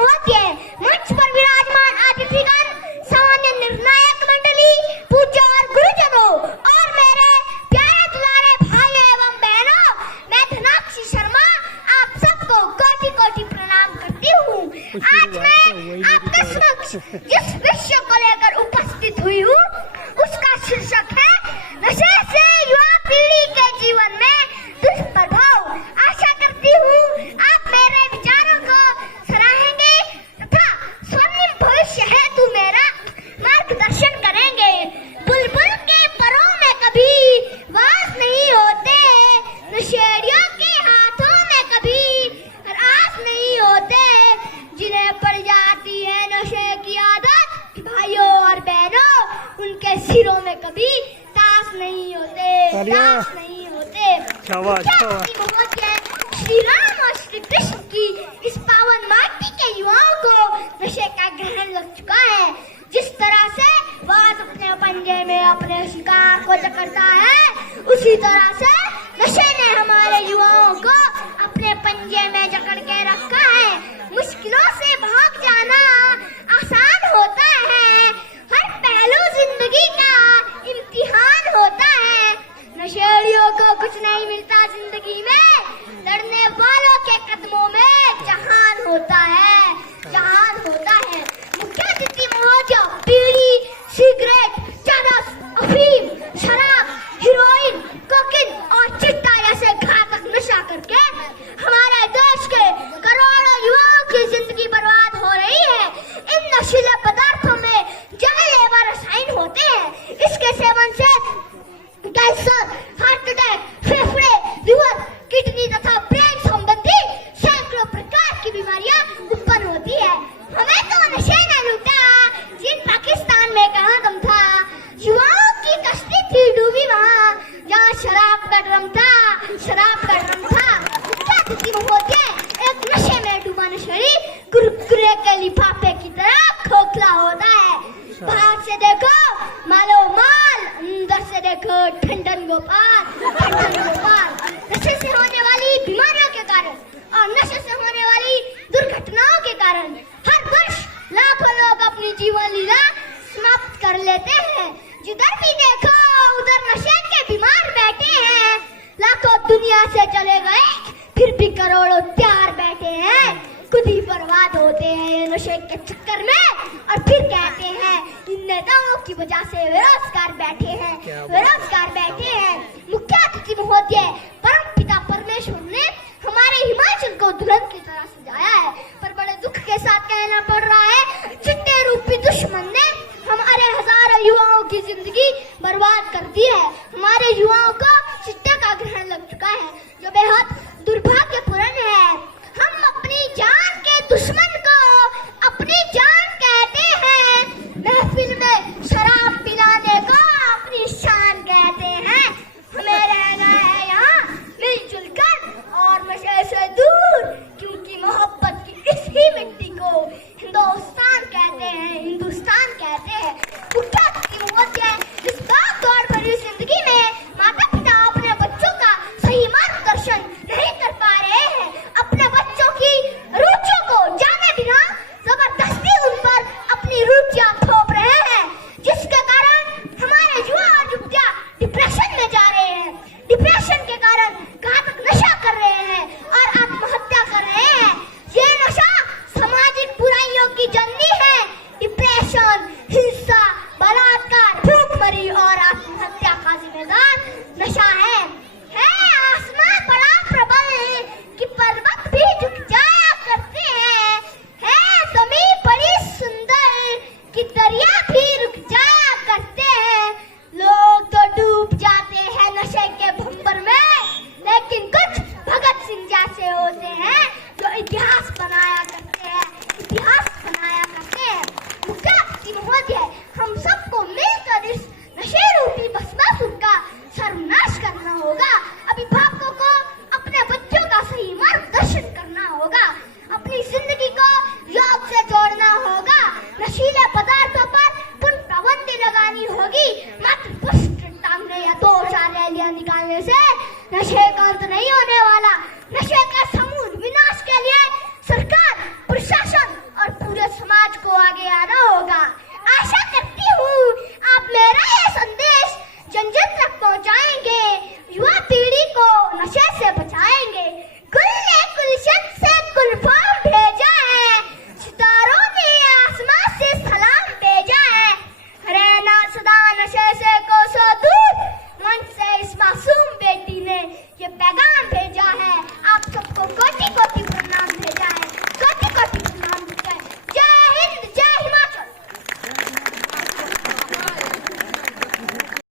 महोदय, मंच पर विराजमान अतिथिगण, सामान्य निर्णायक मंडली, पूज्य और गुरुजनों और मेरे प्यारे दुलारे भाइयों एवं बहनों, मैं धनाक्षी शर्मा आप सबको कोटि कोटि प्रणाम करती हूँ। आज मैं आपके समक्ष जिस विषय को लेकर उपस्थित हुई हूँ उसका शीर्षक है नशे से युवा पीढ़ी के जीवन में दुष्प्रभाव। आशा करती हूँ आप मेरे विचारों को सराहेंगे तथा स्वर्णिम भविष्य हेतु मेरा मार्गदर्शन करेंगे। बुलबुल के परों में कभी वास नहीं होते, नशेड़ियों के हाथों में कभी रास नहीं होते, जिन्हें पड़ जाती है नशे की आदत भाइयों और बहनों, उनके सिरों में कभी ताश नहीं होते, ताश नहीं होते। श्री राम और श्री कृष्ण की इस पावन माटी के युवाओं को नशे का ग्रहण लग चुका है। जिस तरह से बात अपने पंजे में अपने शिकार को जकड़ता है, उसी तरह से नशे ने हमारे युवाओं को अपने पंजे में जकड़ के रखा है। मुश्किलों से भाग जाना आसान होता है, हर पहलू जिंदगी का इम्तिहान होता है। नशेड़ियों को कुछ नहीं मिलता जिंदगी में, लड़ने वालों के कदमों में जहान होता है, जहान होता है। मुख्य अतिथि महोदय, बीड़ी, सिगरेट, चरस, अफीम, शराब, हीरोइन, कोकीन और चिट्टा जैसे घातक नशा करके हमारे देश के करोड़ों युवाओं की जिंदगी बर्बाद हो रही है। इन नशीले पदार्थों में जानलेवा रसायन होते हैं। इसके सेवन से कैंसर, हार्ट अटैक, फेफड़े, लिवर, किडनी तथा ब्रेन संबंधी सैकड़ों प्रकार की बीमारियां उत्पन्न होती है। हमें तो नशे ने लूटा जिन पाकिस्तान में कहाँ दम था, युवाओं की कश्ती थी डूबी वहाँ जहाँ शराब का ड्रम था, शराब का ड्रम था। मुख्य अतिथि महोदय, एक नशे में डूबा नशेड़ी कुरकुरे के लिफाफे की तरह खोखला होता है। बाहर से देखो मालो माल, अंदर से देखो ठंडन गोपाल, ठंडन गोपाल। नशे से होने वाली बीमारियों के कारण और नशे से होने वाली दुर्घटनाओं के कारण हर वर्ष लाखों लोग अपनी जीवन लीला समाप्त कर लेते हैं। जिधर भी देखो उधर नशे के बीमार बैठे हैं। लाखों दुनिया से चले गए, फिर भी करोड़ों तैयार बैठे हैं। खुद ही बर्बाद होते हैं नशे के चक्कर में और फिर कहते हैं इन नेताओं की वजह से बेरोजगार बैठे हैं, बेरोजगार बैठे हैं। मुख्य अतिथि महोदय, परम पिता परमेश्वर ने हमारे हिमाचल को दुल्हन की तरह सजाया है, पर बड़े दुख के साथ कहना पड़ रहा है चिट्टे रूपी दुश्मन ने हमारे हजारों युवाओं की जिंदगी बर्बाद कर दी है। हमारे युवाओं को चिट्टे का ग्रहण लग चुका है, जो बेहद दुर्भाग्यपूर्ण है। हम अपनी जान के दुश्मन